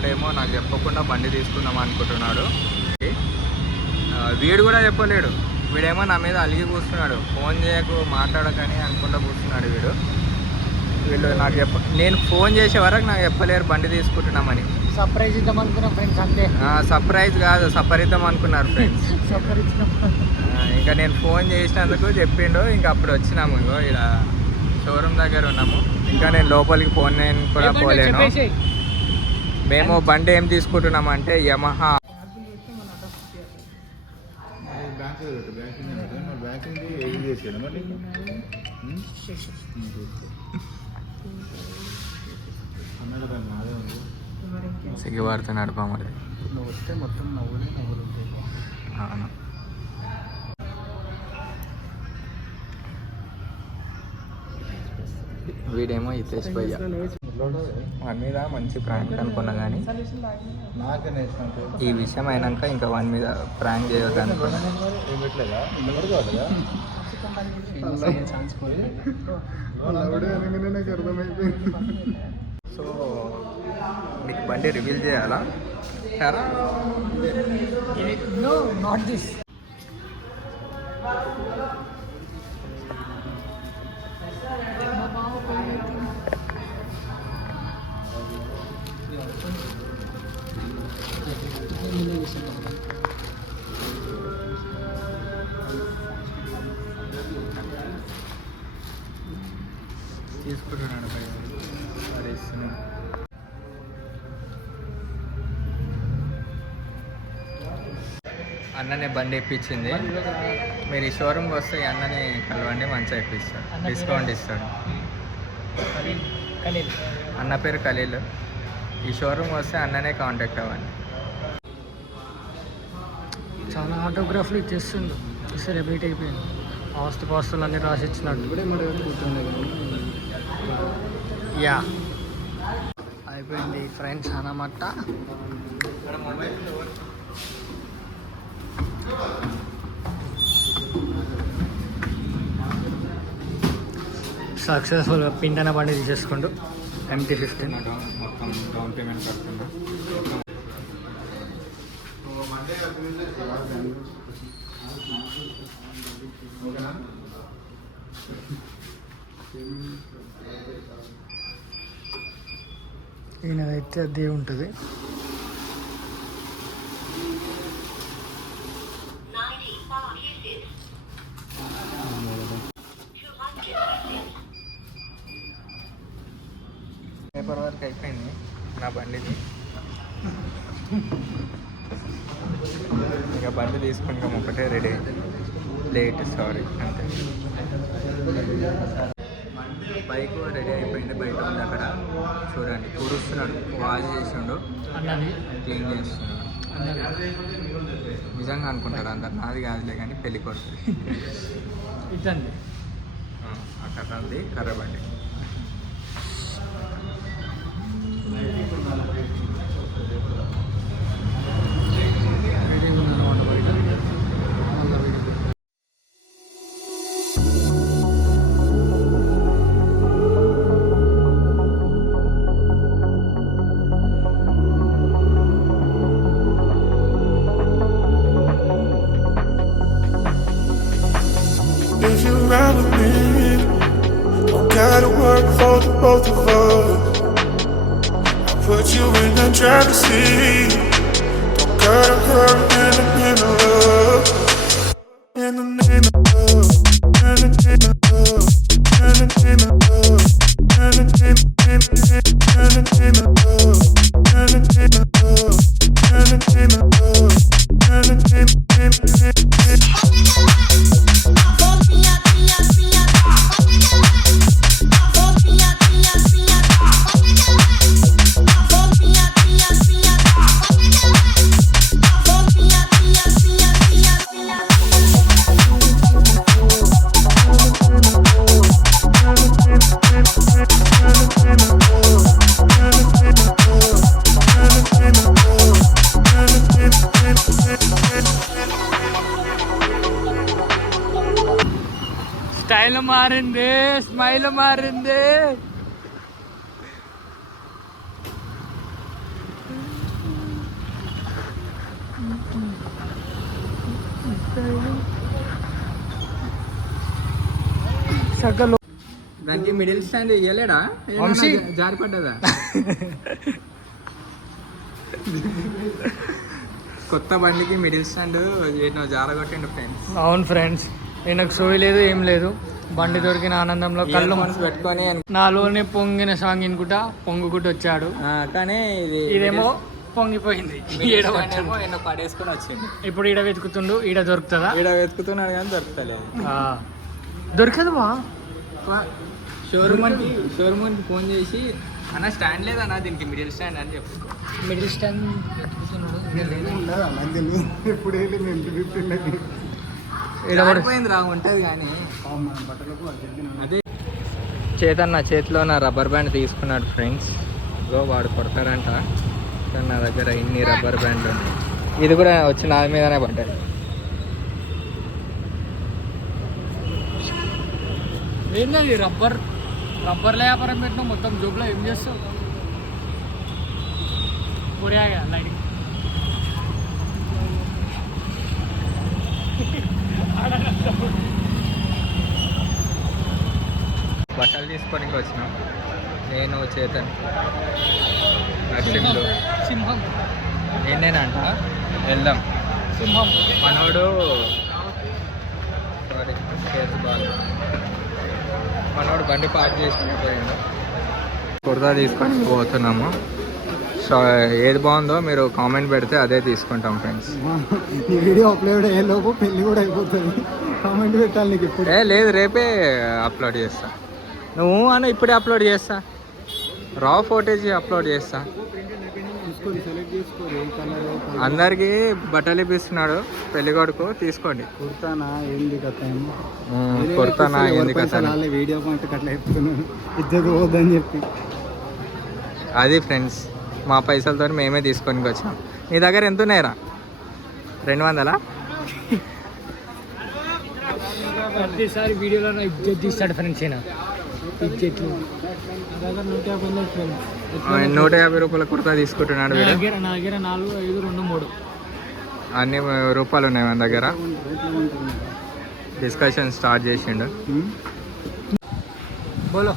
వాడేమో నాకు చెప్పకుండా బండి తీసుకుందాం అనుకుంటున్నాడు. వీడు కూడా చెప్పలేడు. వీడేమో నా మీద అలిగి కూర్చున్నాడు, ఫోన్ చేయకు మాట్లాడకని అనుకుంటూ కూర్చున్నాడు వీళ్ళు నాకు నేను ఫోన్ చేసే వరకు నాకు చెప్పలేరు బండి తీసుకుంటున్నామని. సర్ప్రైజ్ ఇద్దాం అనుకున్నాం ఫ్రెండ్స్, అంతే. సర్ప్రైజ్ కాదు, సపరిద్దాం అనుకున్నారు ఫ్రెండ్స్. ఇంకా నేను ఫోన్ చేసినందుకు చెప్పిండు. ఇంకా అప్పుడు వచ్చినాము, ఇంకో ఇలా షోరూమ్ దగ్గర ఉన్నాము. ఇంకా నేను లోపలికి నేను కూడా పోలేను. మేము బండి ఏం తీసుకుంటున్నామంటే యమహా. సిగ్గుపడుతున్నాడు పామడి. నువ్వు వస్తే మొత్తం నవ్వులు ఉంటాయి. అవును. వీడేమో ఇతేష్ భయ్య వాని మీద మంచి ప్రాంక్ అనుకున్నా కానీ ఈ విషయం అయినాక ఇంకా వాని మీద ప్రాంక్ చేయొద్దు అనుకున్నా. సో మీకు బండి రివీల్ చేయాలా? No, not this. తీసుకుంటున్నాడు అన్ననే బండి ఇప్పించింది. మీరు ఈ షోరూమ్కి వస్తే ఈ అన్నని కలవండి, మంచిగా ఇప్పిస్తాడు, డిస్కౌంట్ ఇస్తాడు. అన్న పేరు ఖలీల్. ఈ షోరూమ్ వస్తే అన్ననే కాంటాక్ట్ అవ్వండి. చాలా ఆటోగ్రాఫ్లు ఇచ్చేస్తుండు. సరే బయట అయిపోయింది. ఆస్తి పాస్తులు అన్నీ రాసిచ్చినట్టు. యా అయిపోయింది ఫ్రెండ్స్ అన్నమాట. సక్సెస్ఫుల్గా పింటన బండి తీసేసుకుంటూ MT-15 మొత్తం డౌన్ పేమెంట్ కడుతున్నా. ఈయనదైతే అదే ఉంటుంది. పేపర్ వర్క్ అయిపోయింది నా బండిది. ఇక బండి తీసుకుని ఒకటే రెడీ లేట్, సారీ అంతే. బైక్ రెడీ అయిపోయింది, బయట ఉంది అక్కడ చూడండి. కూరుస్తున్నాడు, వాష్ చేసిండు, క్లీన్ చేస్తున్నాడు. నిజంగా అనుకుంటాడు అందరు, నాది కాదులే కానీ పెళ్ళి కొడుతుంది. ఇదండి అక్కడ ఉంది కర్ర బండి. If you ride with me, don't gotta work for the both of us. I'll put you in the driver's seat. Don't gotta hurry in the name of love. In the name of love. In the name of love. In the name of love. In the name of love. In the name of love. In the name of love. In the name of love. Style మారింది, smile మారింది. సగలు దానికి middle stand ఇయ్యలేడా Vamsi. జారిపడ్డదా కొత్త బండికి middle stand జారగొట్టిండు friends. అవును friends, నాకు సోయి లేదు ఏం లేదు. బండి దొరికిన ఆనందంలో కళ్ళు మనసు పెట్టుకొని నాలోనే పొంగిన సాంగ్ ఇనుకుంటా పొంగుకుంటూ వచ్చాడు. కానీ ఇదేమో పొంగిపోయింది. ఎన్నో పడేసుకొని వచ్చింది. ఇప్పుడు ఈడ వెతుకుతుండు, ఈడ దొరుకుతుందా? ఈడ వెతుకుతున్నాడు కానీ దొరుకుతలేదు. దొరకదు మా షోరూమ్కి ఫోన్ చేసి అన్న స్టాండ్ లేదన్నా దీనికి మిడిల్ స్టాండ్ అని చెప్పుకో. మిడిల్ స్టాండ్ పోయింది రా ఉంటుంది కానీ అదే చేతన్ నా చేతిలో నా రబ్బర్ బ్యాండ్ తీసుకున్నాడు ఫ్రెండ్స్. ఇగో వాడు కొడతాడంట. కానీ నా దగ్గర ఇన్ని రబ్బర్ బ్యాండ్ ఉన్నాయి. ఇది కూడా వచ్చి నా మీదనే పడ్డాయి. ఏంటది రబ్బర్ల వ్యాపారం పెట్టినా మొత్తం జోబులో ఏం చేస్తావు? కొరియాగా లైట్ బట్టలు తీసుకొని వచ్చినాం నేను చేతన్ నర్సింగ్లో. సింహం ఏంటేనంట వెళ్దాం. సింహం మనోడు సారీ మనోడు బండి పార్క్ చేసుకుని పోయిండు. కుర్తా తీసుకొని పోతున్నాము. సో ఏది బాగుందో మీరు కామెంట్ పెడితే అదే తీసుకుంటాం ఫ్రెండ్స్. ఈ వీడియో అప్లోడ్ అయ్యే లోపు పెళ్ళి కూడా అయిపోతుంది. కామెంట్ పెట్టాలి నీకు ఇప్పుడు. లేదు రేపే అప్లోడ్ చేస్తా. నువ్వు అని ఇప్పుడే అప్లోడ్ చేస్తా. రా ఫోటేజ్ అప్లోడ్ చేస్తా. అందరికి బట్టలు ఇప్పిస్తున్నాడు పెళ్లి కొడుకు, తీసుకోండి. కుర్తానా ఏంది కథ? కుర్తానా ఏంది కథ? వీడియో పాయింట్ అట్లా చెప్తున్నాను, ఇద్దరు పోద్దని చెప్పి. అది ఫ్రెండ్స్, మా పైసలతో మేమే తీసుకొని వచ్చాం. నీ దగ్గర ఎంత ఉన్నాయిరా? 200? ప్రతిసారి వీడియోలో ఇజ్జత్ తీస్తాడు ఫ్రెండ్స్. అయినా ఇజ్జట్లు 150 రూపాయల కుర్తా తీసుకుంటున్నాడు వీడు. నా దగ్గర 4, 5, 2, 3 అన్ని రూపాయలు ఉన్నాయి మన దగ్గర. డిస్కషన్ స్టార్ట్ చేసిండు. బోలో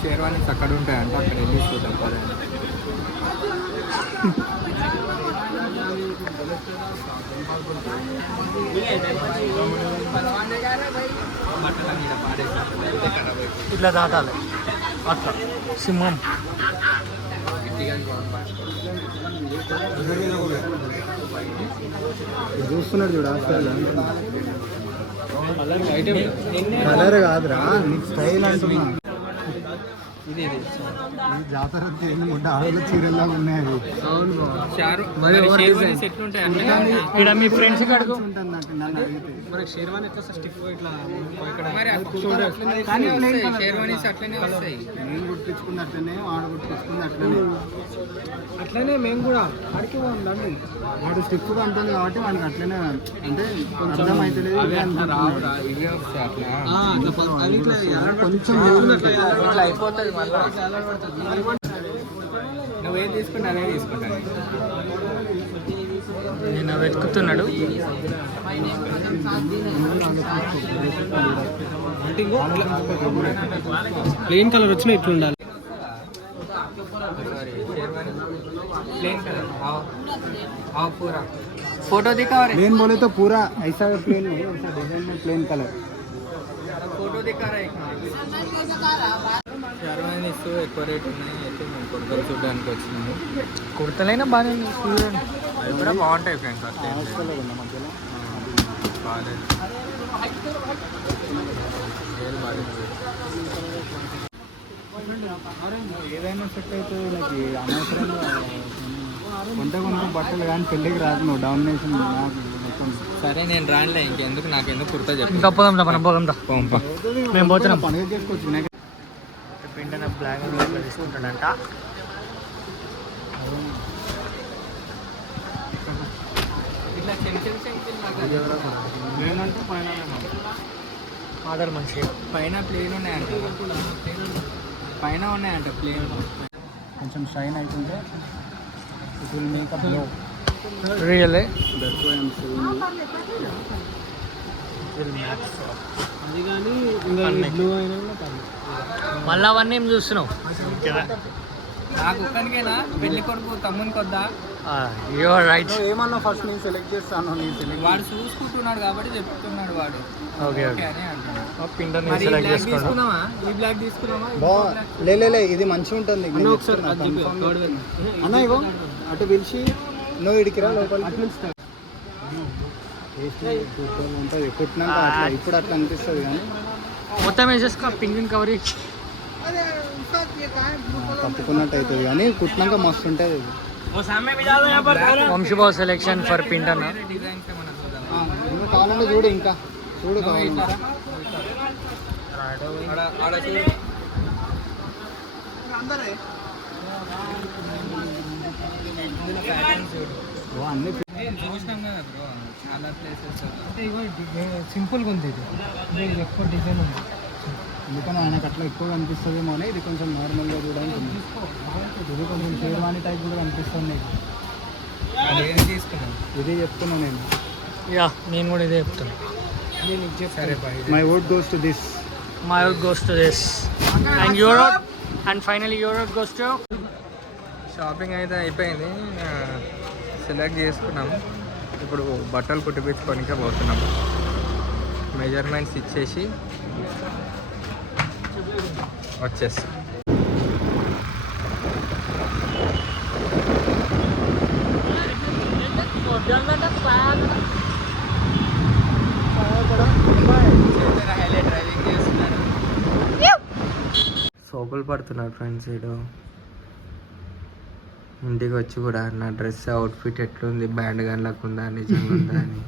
షేర్వానీస్ అక్కడ ఉంటాయంట, అక్కడ వెళ్ళి చూద్దాం పదండి. ఇట్లా దాటాలి అట్లా. సింహం చూస్తున్నాడు చూడు. కలర్ కాదురా, నీకు స్టైల్ అంటున్నా. ఇది జాతర ఆడలు చీరలా ఉన్నాయి. ఇక్కడ మీ ఫ్రెండ్స్ అడుగు. మనకి షేర్వాణి ఎట్లా స్టిక్ ఇట్లా మేము గుర్తించుకుంది అట్లనే, వాడు గుర్తించుకుంది అట్లనే. అట్లనే మేము కూడా ఆడికి పోండి. వాడు స్టిక్ అంటుంది కాబట్టి వాడికి అట్లనే అంటే అర్థం అవుతలేదు. కొంచెం అయిపోతుంది మళ్ళీ. నువ్వేం తీసుకుంటా అదే తీసుకుంటాను. నేను వెతుకుతున్నాడు. ప్లెయిన్ కలర్ వచ్చినా ఇట్లా ఉండాలి. प्लेन कलर आओ पूरा फोटो दिखा रहे प्लेन बोले तो पूरा ऐसा प्लेन नहीं, ऐसा डिजाइन में प्लेन कलर फोटो दिखा रहे షర్వానీస్ ఎక్కువ రేట్ ఉన్నాయి. అయితే మేము కుర్తలు చూడడానికి వచ్చినాము. కుర్తలైనా బాగానే అవి కూడా బాగుంటాయి ఫ్రెండ్స్. అట్లా బాగాలేదు, ఏదైనా సెట్ అయితే నాకు అనవసరంగా కొంత బట్టలు కానీ పెళ్ళికి రాదు. నువ్వు డామినేషన్. సరే నేను రానులే, ఇంకెందుకు నాకెందుకు కుర్తా చెప్పి. ఇంకా పోదాం రా, మనం పోదాం రా. మేము పోతున్నాం. పండుగ చేసుకోవచ్చు. వెంటనే బ్లాక్ తీసుకుంటాడంట. ఇట్లా లేనంటే పైన ఆధార్ మంచి పైన ప్లేన్ ఉన్నాయంట, పైన ఉన్నాయంట ప్లేన్. కొంచెం షైన్ అవుతుంటే ఇప్పుడు మేకప్ లో real that's why I'm saying. అది కానీ ఇంకా బ్లూ అయినా కూడా పర్లేదు. మళ్ళీ అవన్నీ ఏం చూస్తున్నావు? నాకు ఒక్కనికేనా పెళ్లి కొడుకు తమ్మునికి వద్దా? You're right. నువ్వు ఏమన్నా ఫస్ట్ నేను సెలెక్ట్ చేస్తాను, నేను సెలెక్ట్ వాడు చూసుకుంటున్నాడు కాబట్టి చెప్తున్నాడు వాడు. ఓకే ఓకే అని అంటున్నాడు. పింటర్ మరి ఈ సెలెక్ట్ బ్లాక్ చేసుకోండి. తీసుకున్నావా? ఈ బ్లాక్ తీసుకున్నావా? లే ఇది మంచిగా ఉంటుంది. నేను ఒకసారి చెప్తున్నా, అన్న ఇగో అటు పిలిచి నువ్వు ఇడికిరా లోపలికి ఉంటుంది. కుట్టినాక అట్లా ఇప్పుడు అట్లా అనిపిస్తుంది కానీ మొత్తం వేసేసుకో పింక్ కవరేజ్. తప్పుకున్నట్టు అవుతుంది కానీ కుట్టినాక మస్తు ఉంటుంది. Vamsi Babu selection for Pinter. Designs ఏమన్నా చూద్దాం. ఇంకా కావాలంటే చూడు, ఇంకా చూడు కావాలంటే. ఆడ చూడు. ఇందులో ప్యాటర్న్స్ చూడు. అన్ని చూసినాం కదా బ్రో చాలా ప్లేసెస్. సింపుల్గా ఉంది ఇది, ఇది ఎక్కువ డిజైన్ ఉంది. అందుకని ఆయనకు అట్లా ఎక్కువ కనిపిస్తుందేమో అని ఇది కొంచెం నార్మల్గా చూడడానికి ఉంది. ఇది కొంచెం షేర్వాణి టైప్ కూడా కనిపిస్తుంది. ఏం తీసుకున్నాం? ఇదే చెప్తున్నా నేను. యా నేను కూడా ఇదే చెప్తాను. సరే bye. My vote goes to this. My vote goes to this. And your vote? And finally your vote goes to? Shopping అయితే అయిపోయింది, సెలెక్ట్ చేసుకున్నాము. ఇప్పుడు బట్టలు కుట్టిపించుకోనికే పోతున్నాము. మెజర్మెంట్స్ ఇచ్చేసి వచ్చేస్తాం. డ్రైవింగ్ చేస్తున్నాడు. సోకులు పడుతున్నాడు ఫ్రెండ్స్. ఇంటికి వచ్చి కూడా నా డ్రెస్ అవుట్ఫిట్ ఎట్లుంది, బ్యాండ్ గన్లకు ఉందా, నిజంగా ఉందా అని